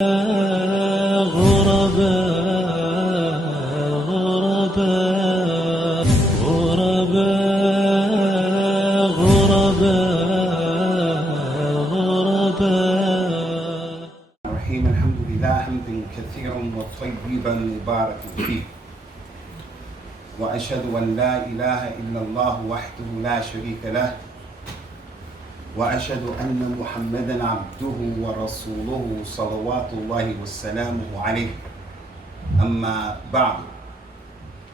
غرباء غرباء غرباء غرباء الرحيم. الحمد لله حمدا كثيرا وطيبا مباركا فيه، وأشهد أن لا إله إلا الله وحده لا شريك له، وأشهد أن محمدا عبده ورسوله صلوات الله وسلامه عليه. أما بعد،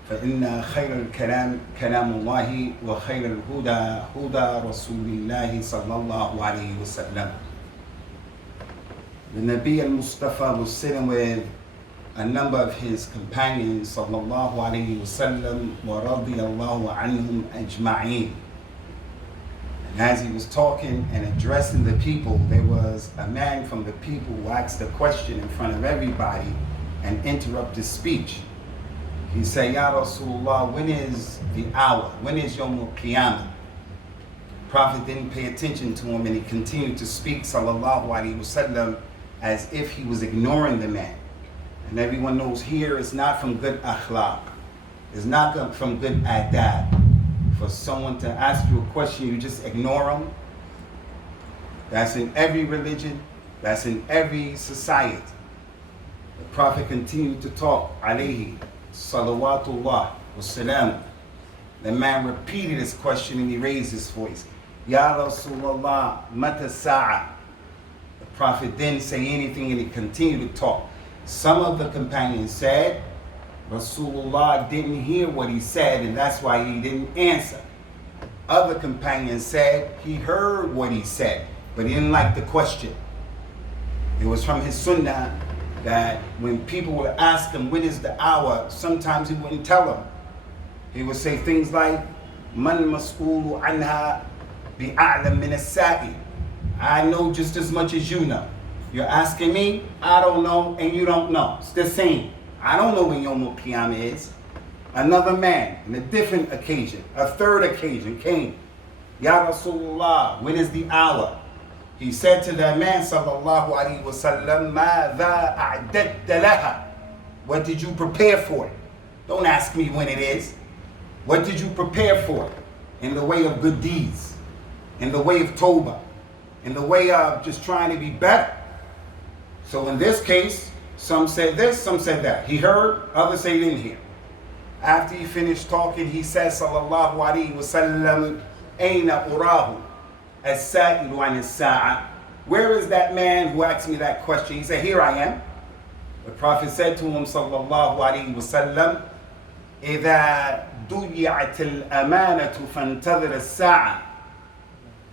فإن خير الكلام كلام الله، وخير الهدى هدى رسول الله صلى الله عليه وسلم. The Nabi al-Mustafa was sitting with a number of his companions sallallahu alayhi wasallam wa radiyallahu anhum ajma'een. And as he was talking and addressing the people, there was a man from the people who asked a question in front of everybody and interrupted his speech. He said, Ya Rasulullah, when is the hour? When is Yawm al-Qiyamah? The Prophet didn't pay attention to him and he continued to speak sallallahu alayhi wasallam as if he was ignoring the man. And everyone knows here it's not from good akhlaq. It's not from good adab. For someone to ask you a question, you just ignore them. That's in every religion. That's in every society. The Prophet continued to talk, alayhi salawatullah wassalam. The man repeated his question and he raised his voice. Ya Rasulullah, mata sa'a. The Prophet didn't say anything and he continued to talk. Some of the companions said, Rasulullah didn't hear what he said and that's why he didn't answer. Other companions said he heard what he said, but he didn't like the question. It was from his sunnah that when people would ask him when is the hour, sometimes he wouldn't tell them. He would say things like, Man mas'ulu anha bi'a'lam min as-sa'il. I know just as much as you know. You're asking me, I don't know, and you don't know. It's the same. I don't know when Yawm al-Qiyamah is. Another man, in a different occasion, a third occasion, came. Ya Rasulullah, when is the hour? He said to that man, sallallahu alayhi wa sallam, مَاذَا أَعْدَدْتَ لَهَا? What did you prepare for it? Don't ask me when it is. What did you prepare for it? In the way of good deeds, in the way of tawbah, in the way of just trying to be better. So in this case, some said this, some said that. He heard, others say he didn't hear. After he finished talking, he said, sallallahu alayhi wa sallam, Aina urahu as-sa'ilu an as-sa'a. Where is that man who asked me that question? He said, here I am. The Prophet said to him, sallallahu alayhi wa sallam, إِذَا دُيِّعَتِ الْأَمَانَةُ فَانْتَظِرَ السَّاعَةِ.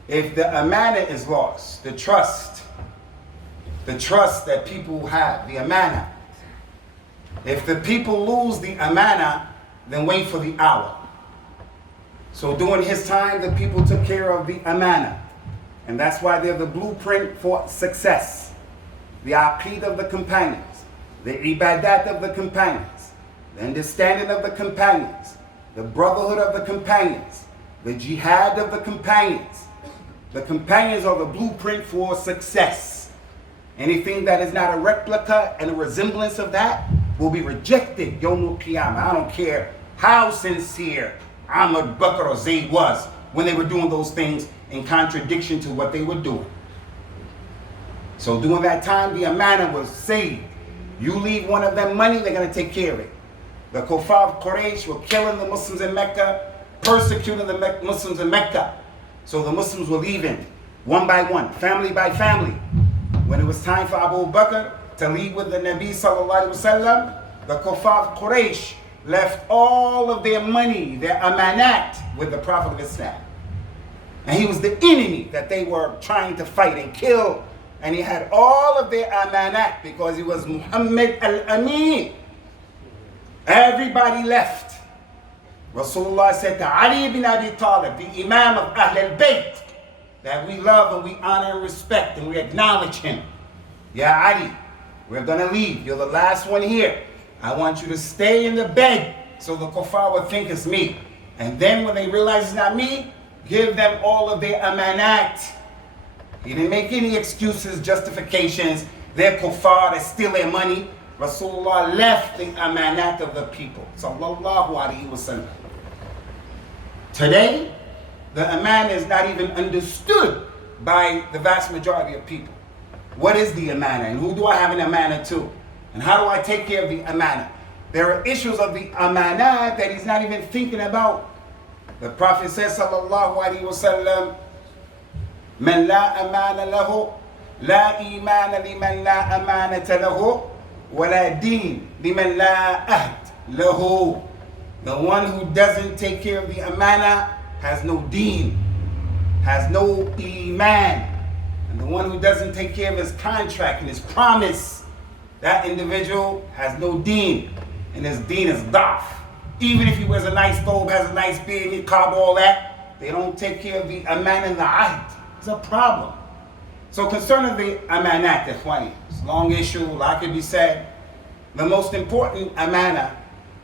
If the amana is lost, the trust that people have, the amana. If the people lose the amana, then wait for the hour. So during his time, the people took care of the amana. And that's why they're the blueprint for success. The aqeed of the companions, the ibadat of the companions, the understanding of the companions, the brotherhood of the companions, the jihad of the companions. The companions are the blueprint for success. Anything that is not a replica and a resemblance of that will be rejected Yawm al-Qiyamah. I don't care how sincere Ahmad Bakr or Zayd was when they were doing those things in contradiction to what they were doing. So during that time, the amana was saved. You leave one of them money, they're going to take care of it. The Kuffar of Quraysh were killing the Muslims in Mecca, persecuting the Muslims in Mecca. So the Muslims were leaving one by one, family by family. When it was time for Abu Bakr to leave with the Nabi sallallahu alaihi wasallam, the Kuffar of Quraysh left all of their money, their amanat, with the Prophet of Islam. And he was the enemy that they were trying to fight and kill. And he had all of their amanat because he was Muhammad al-Amin. Everybody left. Rasulullah said to Ali ibn Abi Talib, the Imam of Ahl al-Bayt, that we love and we honor and respect and we acknowledge him. Ya Ali, we're going to leave. You're the last one here. I want you to stay in the bed so the kuffar will think it's me. And then when they realize it's not me, give them all of their amanat. He didn't make any excuses, justifications. they're kuffar, they steal their money. Rasulullah left the amanat of the people. Sallallahu alayhi wa sallam. Today, the amanah is not even understood by the vast majority of people. What is the amanah, and who do I have an amanah to? And how do I take care of the amanah? There are issues of the amanah that he's not even thinking about. The Prophet says, sallallahu alayhi wa sallam, "Man la amana lahu, la imana liman la amanata lahu, wa la deen liman la ahd lahu." The one who doesn't take care of the amanah has no deen, has no iman. And the one who doesn't take care of his contract and his promise, that individual has no deen. And his deen is daf. Even if he wears a nice thobe, has a nice beard, niqab, all that, they don't take care of the aman and the ahd. It's a problem. So concerning the amanat, ikhwani, it's a long issue, a lot could be said. The most important amanah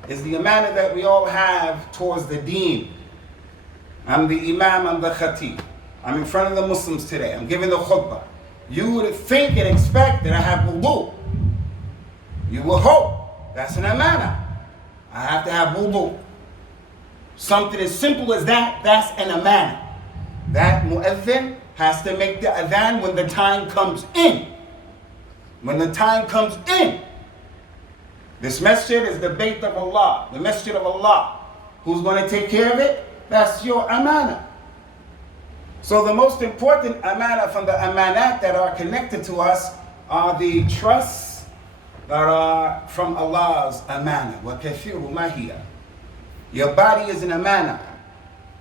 is the amanah that we all have towards the deen. I'm the imam, I'm the khatib. I'm in front of the Muslims today. I'm giving the khutbah. You would think and expect that I have wudu. You will hope. That's an amanah. I have to have wudu. Something as simple as that, that's an amanah. That mu'adhin has to make the adhan when the time comes in. When the time comes in. This masjid is the Bayt of Allah, the masjid of Allah. Who's going to take care of it? That's your amanah. So the most important amanah from the amanat that are connected to us are the trusts that are from Allah's amanah. وَكَثِيرُ مَا هِيَ. Your body is an amanah.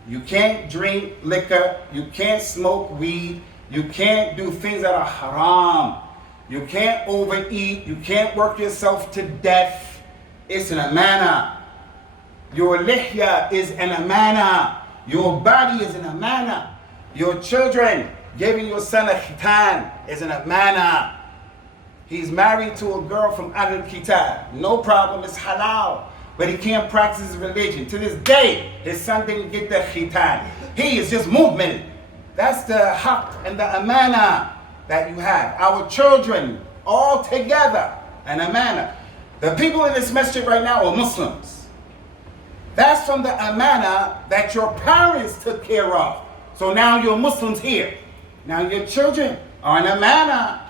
You can't drink liquor. You can't smoke weed. You can't do things that are haram. You can't overeat. You can't work yourself to death. It's an amanah. Your lihya is an amanah. Your body is an amanah. Your children, giving your son a khitan is an amanah. He's married to a girl from Ahlul Kitab. No problem, it's halal. But he can't practice his religion. To this day, his son didn't get the khitan. He is just movement. That's the haqq and the amanah that you have. Our children, all together, an amanah. The people in this masjid right now are Muslims. That's from the amanah that your parents took care of. So now you're Muslims here. Now your children are an amanah.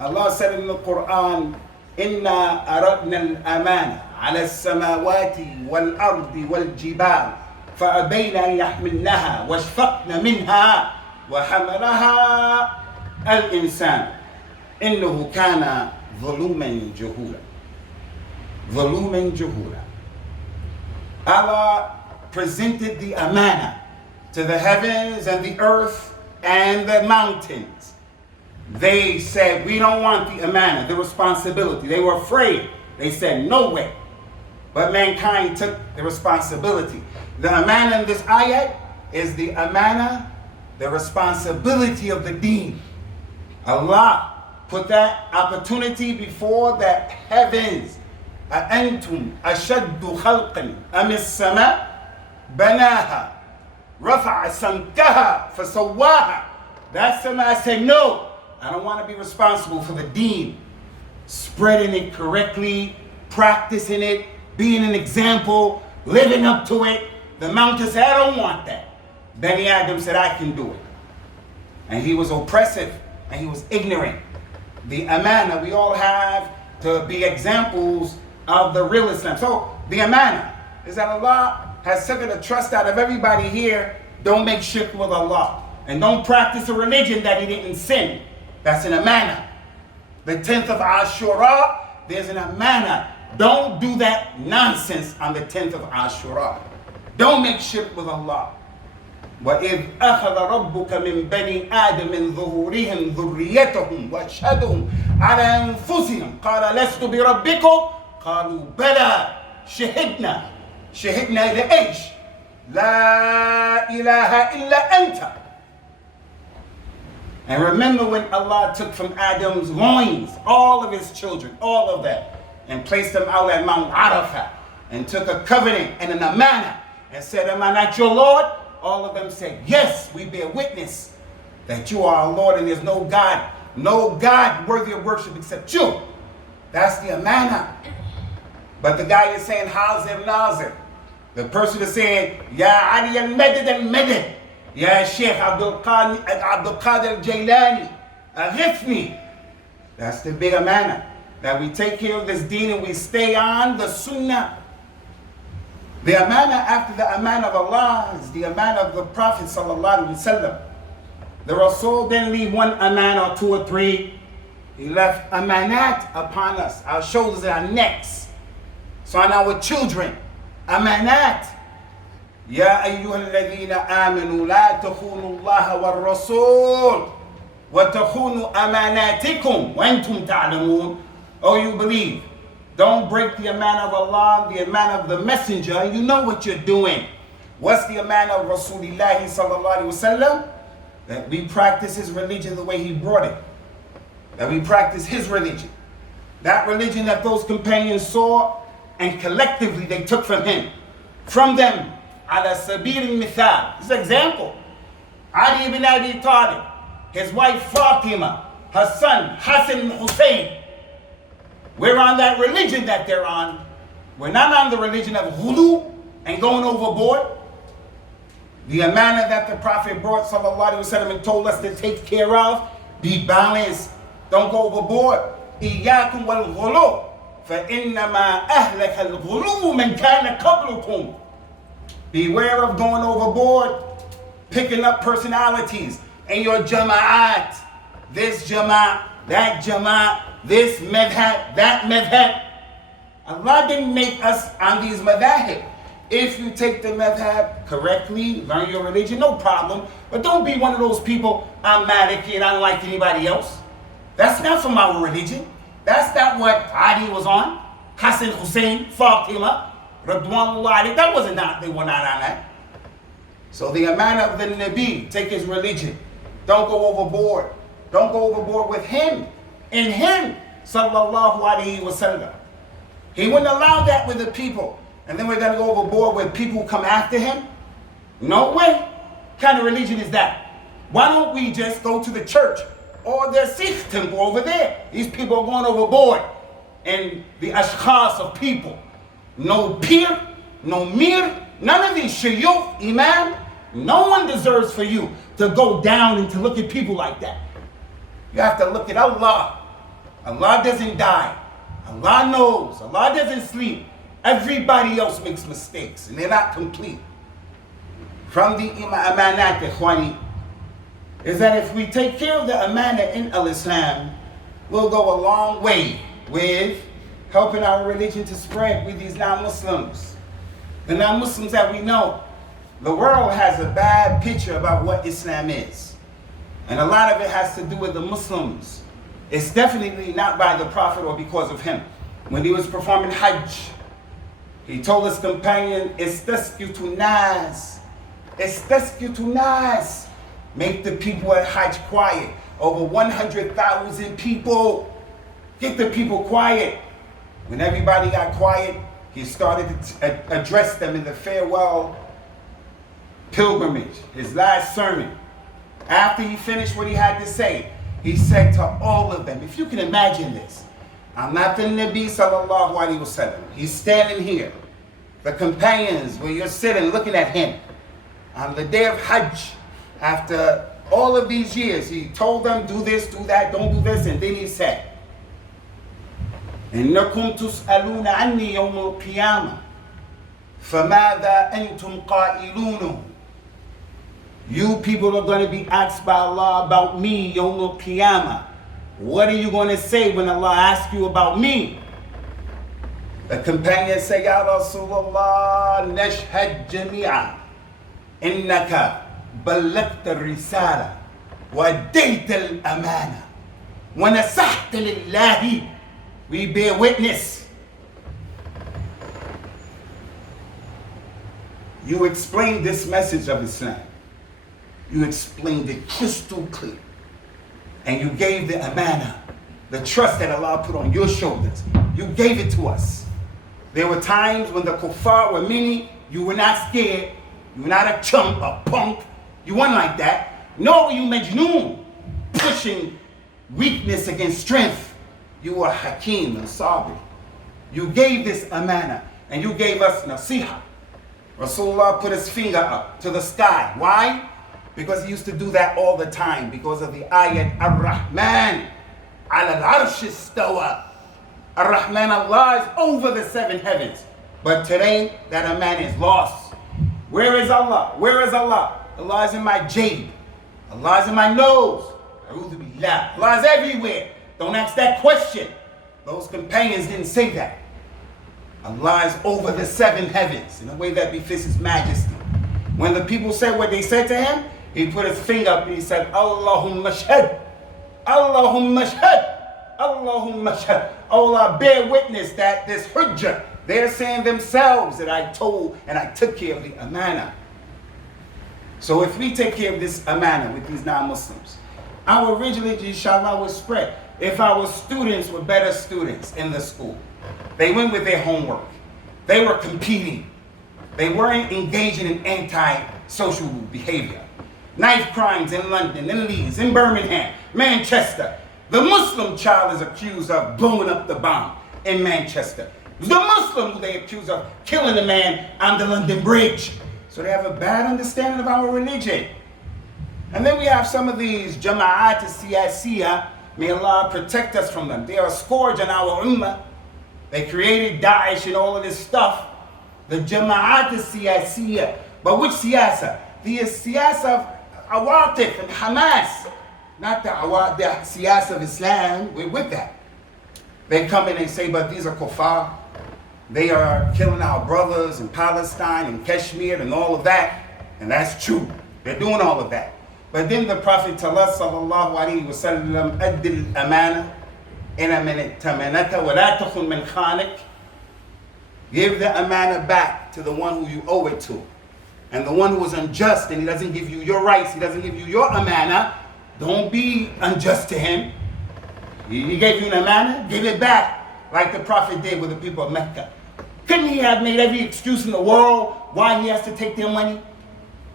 Allah said in the Quran, "Inna aradna al-amana ala as-samawati wal-ardi wal-jibal fa'abayna an yahmilnaha washfaqna minha wa hamalaha al-insan innahu kana zaluman jahula." Zaluman jahula. Allah presented the amana to the heavens and the earth and the mountains. They said, we don't want the amana, the responsibility. They were afraid. They said, no way. But mankind took the responsibility. The amana in this ayat is the amana, the responsibility of the deen. Allah put that opportunity before the heavens. أَأَنْتُمْ أَشَدُّ خَلْقًا أَمِ السَّمَاء بَنَاهَا رَفَعَ سَمْكَهَا فَسَوَّاهَا. That sama said, no, I don't want to be responsible for the deen. Spreading it correctly, practicing it, being an example, living up to it. The mountain said, I don't want that. Bani Adam said, I can do it. And he was oppressive and he was ignorant. The amana we all have to be examples of the real Islam. So the amana is that Allah has taken the trust out of everybody here. Don't make shirk with Allah. And don't practice a religion that he didn't sin. That's an amana. The 10th of Ashura, there's an amana. Don't do that nonsense on the 10th of Ashura. Don't make shirk with Allah. وَإِذْ أَخَذَ رَبُّكَ مِنْ بَنِي آدَمٍ مِنْ ظُهُورِهِمْ ذُرِّيَّتَهُمْ وَأَشْهَدُهُمْ عَلَى أَنفُسِهِمْ قَالَ لَسْتُ بِرَبِّكُمْ قَالُوا بَلَى شَهِدْنَا إذا إيش لا إله إلا أنت. And remember when Allah took from Adam's loins all of his children, all of that, and placed them out at Mount Arafah, and took a covenant and an amana, and said, am I not your Lord? All of them said, yes, we bear witness that you are our Lord and there's no God no God worthy of worship except you. That's the amana. But the guy is saying, Hazir Nazir. The person is saying, Ya Ali al-Madad al-Madad. Ya Sheikh Abdul Qadir al-Jailani. Aghithni. That's the big amana. That we take care of this deen and we stay on the sunnah. The amana after the amana of Allah is the amana of the Prophet sallallahu alaihi wasallam. The Rasul didn't leave one amana or two or three. He left amanat upon us, our shoulders and our necks. So on our children, amanat. Ya ayyuha alladhina amanu la takhunu Allah wal Rasul wa takhunu amanatikum wa antum ta'lamun. Oh, you believe. Don't break the amana of Allah, the amana of the messenger. You know what you're doing. What's the amana of Rasulullah sallallahu alaihi wasallam? That we practice his religion the way he brought it. That we practice his religion. That religion that those companions saw and collectively they took from him. From them, ala sabil mithal. This is an example. Ali ibn Abi Talib, his wife Fatima, her son Hassan and Hussein. We're on that religion that they're on. We're not on the religion of ghulu and going overboard. The amana that the Prophet brought sallallahu alaihi wasallam and told us to take care of, be balanced. Don't go overboard. إِيَّاكُمْ وَالْغُلُوء فَإِنَّمَا أَهْلَكَ الْغُلُوءُ مَنْ كَانَ قَبْلُكُمْ. Beware of going overboard, picking up personalities in your jama'at. This jama'at, that jama'at, this madhab, that madhab. Allah didn't make us on these madhab. If you take the madhab correctly, learn your religion, no problem. But don't be one of those people, I'm Maliki and I don't like anybody else. That's not from our religion. That's not what Ali was on. Hassan, Hussein, Fatima, Radwanullah, that wasn't that. They were not on that. So the amana of the Nabi, take his religion. Don't go overboard. Don't go overboard with him. In him, sallallahu alaihi wasallam. He wouldn't allow that with the people. And then we're going to go overboard with people who come after him? No way. What kind of religion is that? Why don't we just go to the church or the Sikh temple over there? These people are going overboard. And the ashkhas of people. No pir, no mir, none of these shayukh, imam. No one deserves for you to go down and to look at people like that. You have to look at Allah. Allah doesn't die. Allah knows. Allah doesn't sleep. Everybody else makes mistakes and they're not complete. From the amanat, ikhwani, is that if we take care of the amana in al-Islam, we'll go a long way with helping our religion to spread with these non-Muslims. The non-Muslims that we know, the world has a bad picture about what Islam is. And a lot of it has to do with the Muslims. It's definitely not by the Prophet or because of him. When he was performing Hajj, he told his companion, Istaskutu nas. Istaskutu nas. Make the people at Hajj quiet. Over 100,000 people. Get the people quiet. When everybody got quiet, he started to address them in the farewell pilgrimage, his last sermon. After he finished what he had to say, he said to all of them, if you can imagine this, I'm not the Nabi sallallahu alaihi wasallam. He's standing here. The companions, where you're sitting looking at him. On the day of Hajj, after all of these years, he told them, do this, do that, don't do this, and then he said, إنكم تسألون عني يوم القيامة فماذا أنتم قائلون. You people are going to be asked by Allah about me, Yawm al-Qiyamah. What are you going to say when Allah asks you about me? The companions say, Ya Rasulullah, nashhad jami'a, innaka ballagta al-risala, wa addayta al-amana, wa nasahta lillahi. We bear witness. You explained this message of Islam. You explained it crystal clear. And you gave the amana, the trust that Allah put on your shoulders. You gave it to us. There were times when the kuffar were many, you were not scared. You were not a chump, a punk. You weren't like that. No, you majnoon, pushing weakness against strength. You were Hakim and Sabir. You gave this amana and you gave us nasiha. Rasulullah put his finger up to the sky. Why? Because he used to do that all the time because of the ayat Ar-Rahman ala al-arsh istawa. Ar-Rahman, Allah is over the 7 heavens. But today that amana is lost. Where is Allah? Where is Allah? Allah is in my jade. Allah is in my nose. Allah is everywhere. Don't ask that question. Those companions didn't say that. Allah is over the 7 heavens in a way that befits His majesty. When the people said what they said to him, he put his finger up and he said, Allahumma shahad, Allahumma shahad, Allahumma shahad. Allah, bear witness that this hujjah, they're saying themselves that I told and I took care of the amana. So if we take care of this amana with these non-Muslims, our religion, inshallah, will spread. If our students were better students in the school, they went with their homework, they were competing, they weren't engaging in anti-social behavior. Knife crimes in London, in Leeds, in Birmingham, Manchester. The Muslim child is accused of blowing up the bomb in Manchester. The Muslim who they accuse of killing a man on the London Bridge. So they have a bad understanding of our religion. And then we have some of these Jama'at Siyasiyah. May Allah protect us from them. They are a scourge on our ummah. They created Daesh and all of this stuff. The Jama'at Siyasiyah. But which siyasa? The siyasa of Awatif and Hamas. Not the siyasa of Islam. We're with that. They come in and say, but these are kuffar. They are killing our brothers in Palestine and Kashmir and all of that. And that's true. They're doing all of that. But then the Prophet tells us, sallallahu alayhi wa sallam, addil amana, ina min tamanata, wa la takhun min khanik. Give the amana back to the one who you owe it to. And the one who is unjust and he doesn't give you your rights, he doesn't give you your amana, don't be unjust to him. He gave you an amana, give it back, like the Prophet did with the people of Mecca. Couldn't he have made every excuse in the world why he has to take their money?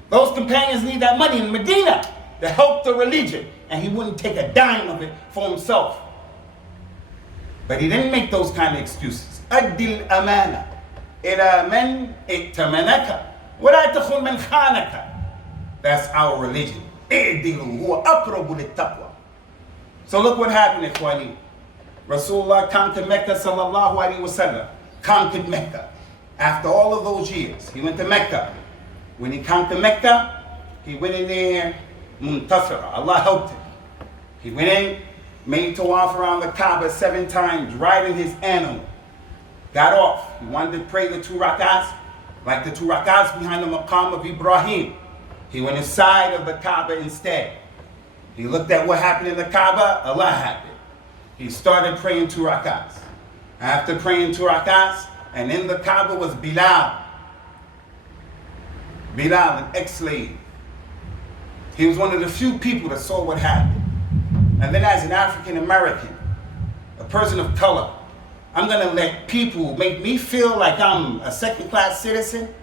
Those companions need that money in Medina to help the religion, and he wouldn't take a dime of it for himself. But he didn't make those kind of excuses. Addil amana ila man ittamanaka wa la takhun man khanaka. That's our religion. I'dilu huwa aqrabu lit-taqwa. So look what happened, Ikhwani. Rasulullah conquered Mecca, sallallahu alaihi wasallam. Conquered Mecca. After all of those years, he went to Mecca. When he conquered Mecca, he went in there, muntasira. Allah helped him. He went in, made tawaf around the Kaaba 7 times, riding his animal. Got off. He wanted to pray the 2 rak'ahs, like the 2 rak'ahs behind the maqam of Ibrahim. He went inside of the Kaaba instead. He looked at what happened in the Kaaba, Allah happened. He started praying 2 rak'ahs. After praying 2 rak'ahs, and in the Kaaba was Bilal. Bilal, an ex-slave. He was one of the few people that saw what happened. And then as an African American, a person of color, I'm gonna let people make me feel like I'm a second-class citizen,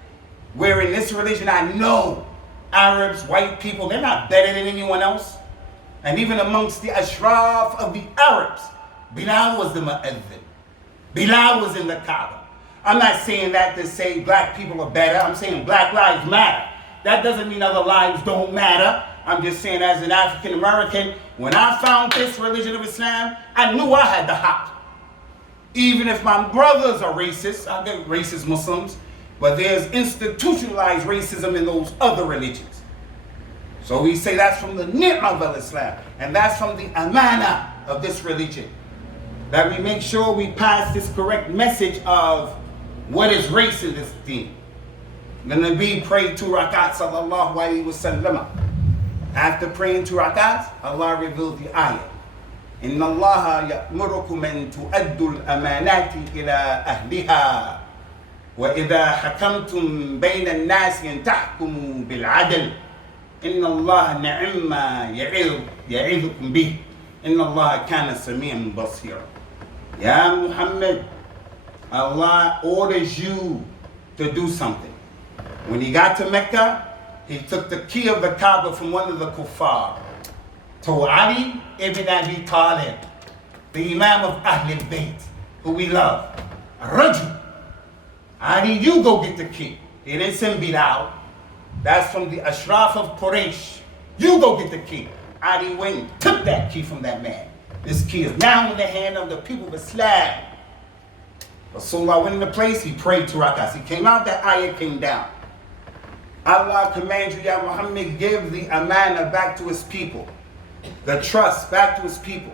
where in this religion I know Arabs, white people, they're not better than anyone else. And even amongst the ashraf of the Arabs, Bilal was the mu'adhin. Bilal was in the Kaaba. I'm not saying that to say black people are better. I'm saying black lives matter. That doesn't mean other lives don't matter. I'm just saying as an African American, when I found this religion of Islam, I knew I had the haq. Even if my brothers are racist, I get racist Muslims, but there's institutionalized racism in those other religions. So we say that's from the ni'mah of Islam, and that's from the amana of this religion. That we make sure we pass this correct message of what is race in this deen. The Nabi prayed 2 rak'ahs, sallallahu alayhi wa sallam. After praying 2 rak'ahs, Allah revealed the ayah. إن الله يأمركم أن تؤدوا الأمانات إلى أهلها وإذا حكمتم بين الناس أن تحكموا بالعدل إن الله نعم ما يعظكم به إن الله كان سميعا بصيرا. Ya Muhammad, Allah orders you to do something. When he got to Mecca, he took the key of the Kaaba from one of the kuffar. to Ali ibn Abi Talib, the Imam of Ahlul Bayt, who we love. Rajul, Ali, you go get the key. He didn't send Bilal. That's from the Ashraf of Quraysh. You go get the key. Ali went and took that key from that man. This key is now in the hand of the people of Islam. Rasulullah went into place, he prayed 2 rakats. He came out, that ayah came down. Allah commands you, Ya Muhammad, give the amana back to his people. The trust back to his people.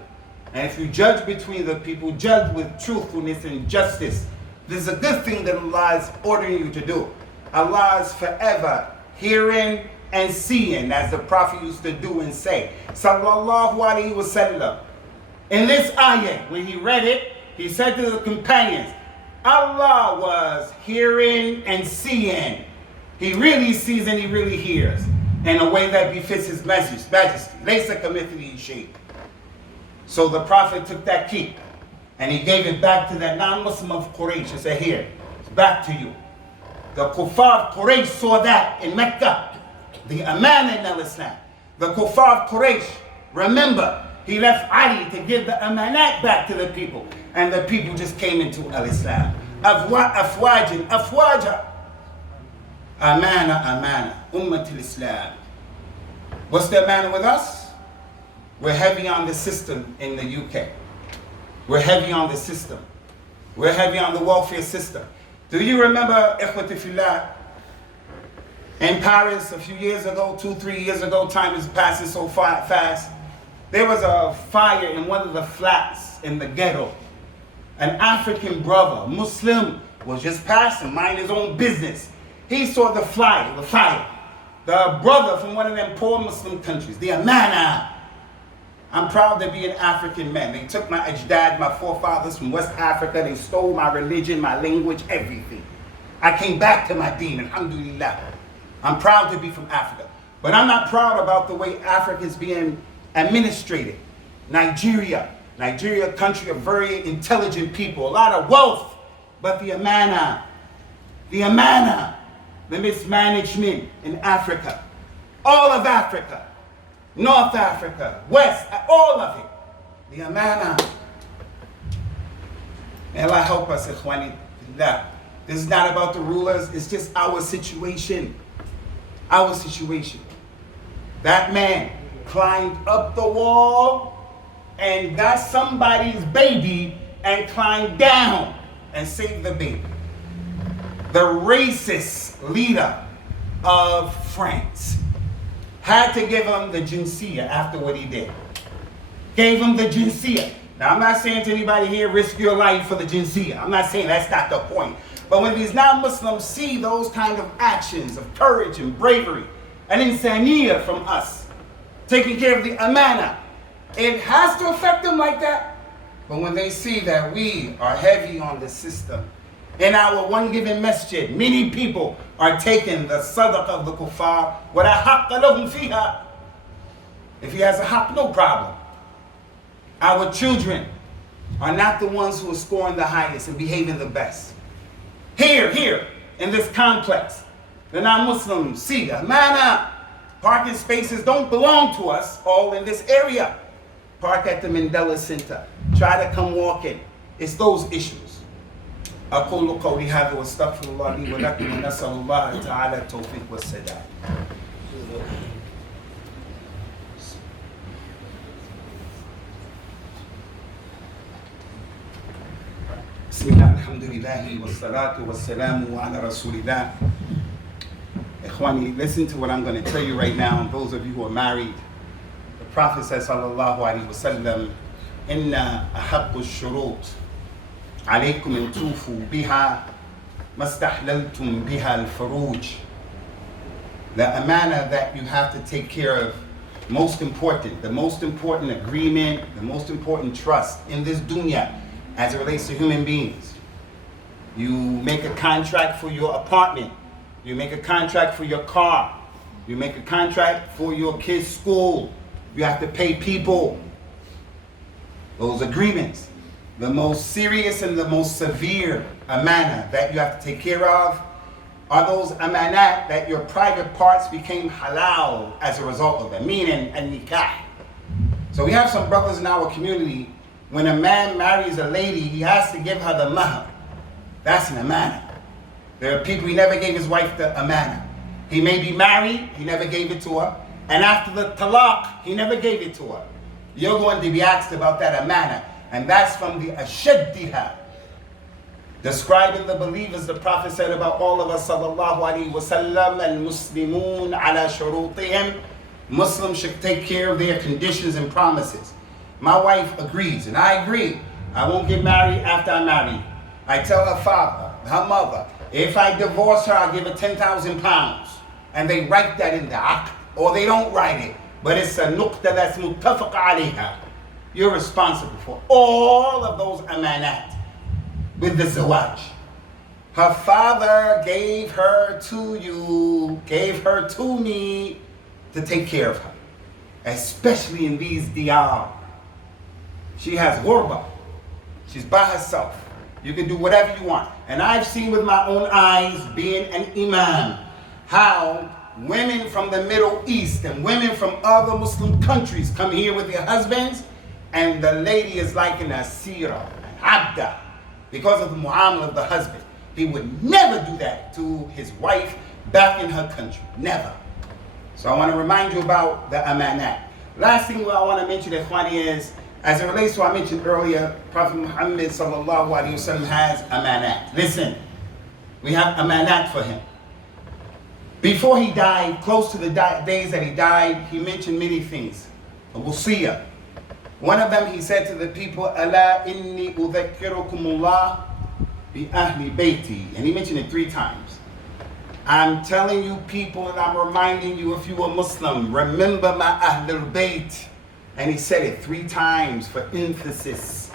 And if you judge between the people, judge with truthfulness and justice. This is a good thing that Allah is ordering you to do. Allah is forever hearing and seeing, as the Prophet used to do and say. Sallallahu Alaihi Wasallam. In this ayah, when he read it, he said to the companions, Allah was hearing and seeing. He really sees and he really hears in a way that befits his majesty. Laysa kamithlihi shay. So the Prophet took that key and he gave it back to that non-Muslim of Quraysh and said, here, it's back to you. The kuffar of Quraysh saw that in Mecca, the amana in al-Islam. The kuffar of Quraysh, remember, he left Ali to give the amanat back to the people. And the people just came into al-Islam. Afwaja. Amana, Ummat al-Islam. What's the amana with us? We're heavy on the system in the UK. We're heavy on the system. We're heavy on the welfare system. Do you remember, Ikhwati Fillah, in Paris a few years ago, 2-3 years ago, time is passing so fast. There was a fire in one of the flats in the ghetto. An African brother, Muslim, was just passing, mind his own business. He saw the fire. The brother from one of them poor Muslim countries, the amana. I'm proud to be an African man. They took my ajdad, my forefathers from West Africa. They stole my religion, my language, everything. I came back to my deen, alhamdulillah. I'm proud to be from Africa. But I'm not proud about the way Africa is being administrated. Nigeria, a country of very intelligent people, a lot of wealth, but the amana, the mismanagement in Africa, all of Africa, North Africa, West, all of it, the amana. May Allah help us, ikhwani. This is not about the rulers, it's just our situation. Our situation. That man climbed up the wall and got somebody's baby and climbed down and saved the baby. The racist leader of France had to give him the jinsiyah after what he did. Gave him the jinsiyah. Now, I'm not saying to anybody here, risk your life for the jinsiyah. I'm not saying that's not the point. But when these non-Muslims see those kind of actions of courage and bravery and insaniyah from us, taking care of the amana, it has to affect them like that. But when they see that we are heavy on the system, in our one given masjid, many people are taking the sadaqah of the kuffar. وَلَا حَقَّ لَهُمْ فِيهَا. If he has a haqq, no problem. Our children are not the ones who are scoring the highest and behaving the best. Here, in this complex, the non-Muslims see the amana. Parking spaces don't belong to us all in this area. Park at the Mandela Center. Try to come walk in. It's those issues. أقول قولي هذا واستغفر الله لي ولكم ونسأل الله تعالى التوفيق والسداد. بسم الله الحمد لله والصلاة والسلام على رسول الله. Ikhwani, listen to what I'm going to tell you right now. Those of you who are married, the Prophet says, sallallahu alaihi wasallam, inna ahabbu shurut عليكم أن توفوا بها ما استحللتم بها الفروج. The amana that you have to take care of, the most important agreement, the most important trust in this dunya as it relates to human beings. You make a contract for your apartment, you make a contract for your car, you make a contract for your kids' school, you have to pay people. Those agreements. The most serious and the most severe amana that you have to take care of are those amanat that your private parts became halal as a result of it, meaning a nikah. So we have some brothers in our community, when a man marries a lady, he has to give her the mahar. That's an amana. There are people, he never gave his wife the amana. He may be married, he never gave it to her. And after the talaq, he never gave it to her. You're going to be asked about that amana. And that's from the ashaddiha. Describing the believers, the Prophet said about all of us, sallallahu alaihi wasallam, al-muslimun ala shurutihim. Muslims should take care of their conditions and promises. My wife agrees, and I agree. I won't get married after I'm married. I tell her father, her mother, if I divorce her, I'll give her 10,000 pounds. And they write that in the aqd, or they don't write it, but it's a nuqta that's muttafaq alayha. You're responsible for all of those amanat with the zawaj. Her father gave her to you, gave her to me to take care of her, especially in these diyar. She has ghurba. She's by herself. You can do whatever you want. And I've seen with my own eyes, being an imam, how women from the Middle East and women from other Muslim countries come here with their husbands, and the lady is like an asira, an abda, because of the mu'amala of the husband. He would never do that to his wife back in her country. Never. So I want to remind you about the amanat. Last thing I want to mention, Ikhwani, is, as it relates to what I mentioned earlier, Prophet Muhammad sallallahu alaihi wasallam has amanat. Listen, we have amanat for him. Before he died, close to the days that he died, he mentioned many things. A wasiyah. One of them, he said to the people, Ala inni udhakkirukumullah bi ahli bayti. And he mentioned it 3 times. I'm telling you people, and I'm reminding you, if you are Muslim, remember my Ahlul Bayt. And he said it 3 times for emphasis.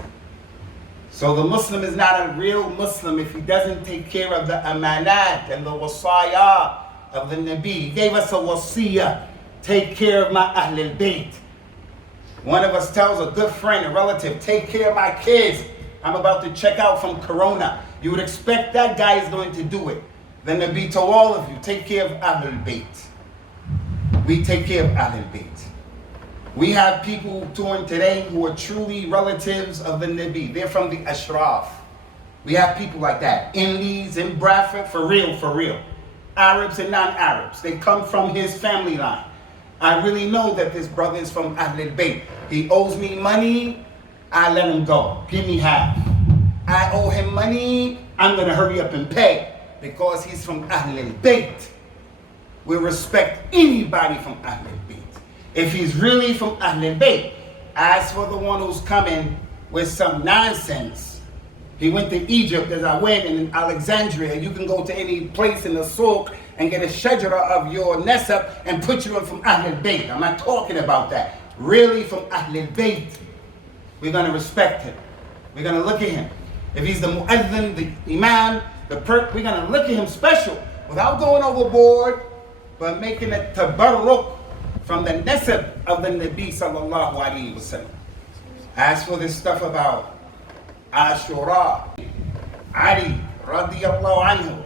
So the Muslim is not a real Muslim if he doesn't take care of the amanat and the wasaya of the Nabi. He gave us a wasiyah, take care of my Ahlul Bayt. One of us tells a good friend, a relative, take care of my kids. I'm about to check out from Corona. You would expect that guy is going to do it. The Nabi told all of you, take care of Ahlul Bayt. We take care of Ahlul Bayt. We have people touring today who are truly relatives of the Nabi. They're from the Ashraf. We have people like that. In Leeds, in Bradford, for real, for real. Arabs and non-Arabs. They come from his family line. I really know that this brother is from Ahlul Bayt. He owes me money, I let him go. Give me half. I owe him money, I'm going to hurry up and pay. Because he's from Ahlul Bayt. We respect anybody from Ahlul Bayt. If he's really from Ahlul Bayt. As for the one who's coming with some nonsense, he went to Egypt as I went, and in Alexandria, you can go to any place in the souk and get a shajara of your nasab and put you in from Ahlul Bayt. I'm not talking about that. Really from Ahlul Bayt. We're going to respect him. We're going to look at him. If he's the mu'adhin, the imam, we're going to look at him special without going overboard, but making a tabarruk from the nasab of the Nabi sallallahu alaihi wasallam. As for this stuff about Ashura, Ali radiyallahu anhu,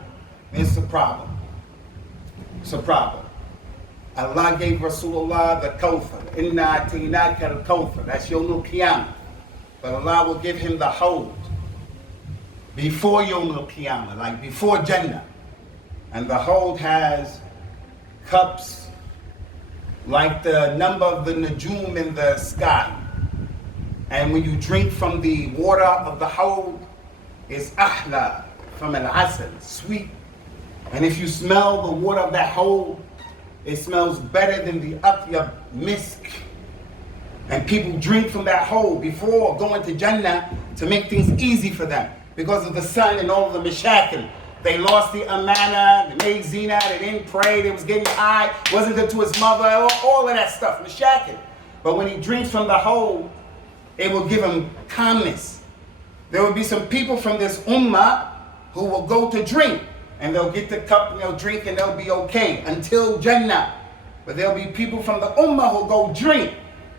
it's a problem. It's a problem. Allah gave Rasulullah the Kawthar. Inna ataynaka al-Kawthar. That's Yawmul Qiyamah. But Allah will give him the hold before Yawmul Qiyamah, like before Jannah. And the hold has cups like the number of the najum in the sky. And when you drink from the water of the hold, it's ahla, from al-asal, sweet. And if you smell the water of that hold, it smells better than the atyab misk. And people drink from that hole before going to Jannah to make things easy for them. Because of the sun and all of the mashakil. They lost the amana, they made zina, they didn't pray, they was getting high, wasn't good to his mother, all of that stuff, mashakil. But when he drinks from the hole, it will give him calmness. There will be some people from this ummah who will go to drink. And they'll get the cup and they'll drink and they'll be okay until Jannah. But there'll be people from the ummah who'll go drink.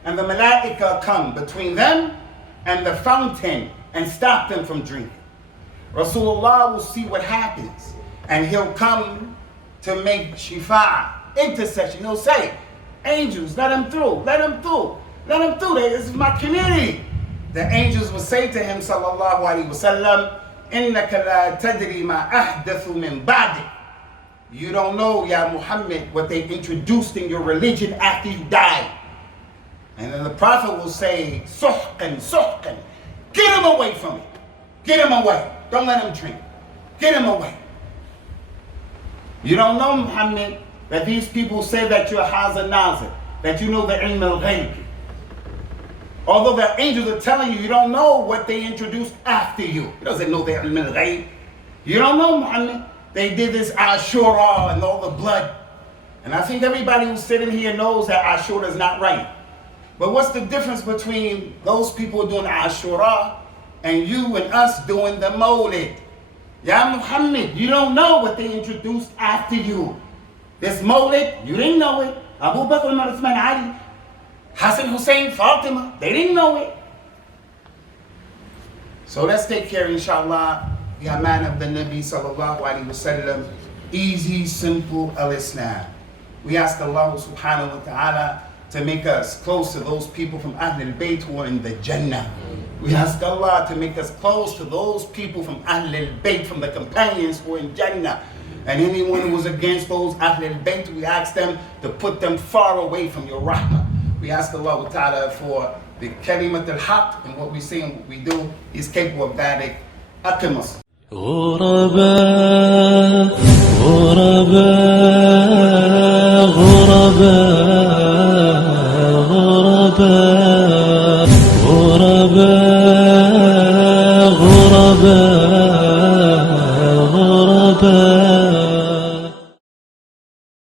And the malaika come between them and the fountain and stop them from drinking. Rasulullah will see what happens. And he'll come to make shifa, intercession. He'll say, angels, let him through, let him through. Let him through. This is my community. The angels would say to him, sallallahu alaihi wasallam, إِنَّكَ لَا تَدْرِي مَا أَحْدَثُ مِن بَعْدِكَ. You don't know, Ya Muhammad, what they introduced in your religion after you died. And then the Prophet will say, Suhqan, Suhqan. Get him away from me. Get him away. Don't let him drink. Get him away. You don't know, Muhammad, that these people say that you're Hazar Nazir, that you know the ilm al-ghayb. Although the angels are telling you, you don't know what they introduced after you. He doesn't know the ilm al-ghayb. You don't know, Muhammad. They did this Ashura and all the blood. And I think everybody who's sitting here knows that Ashura is not right. But what's the difference between those people doing Ashura and you and us doing the Mawlid? Ya Muhammad, you don't know what they introduced after you. This Mawlid, you didn't know it. Abu Bakr, Umar, Uthman, Ali, Hassan, Hussein, Fatima, they didn't know it. So let's take care, inshallah, ya man of the Nabi sallallahu alaihi wasallam. Easy, simple al-Islam. We ask Allah subhanahu wa ta'ala to make us close to those people from Ahlul Bayt who are in the Jannah. We ask Allah to make us close to those people from Ahlul Bayt, from the companions who are in Jannah. And anyone who is against those Ahlul Bayt, we ask them to put them far away from your rahmah. We ask Allah Ta'ala for the kalimat al-haq, and what we say and what we do is capable of that. Aqimus. غرباء غرباء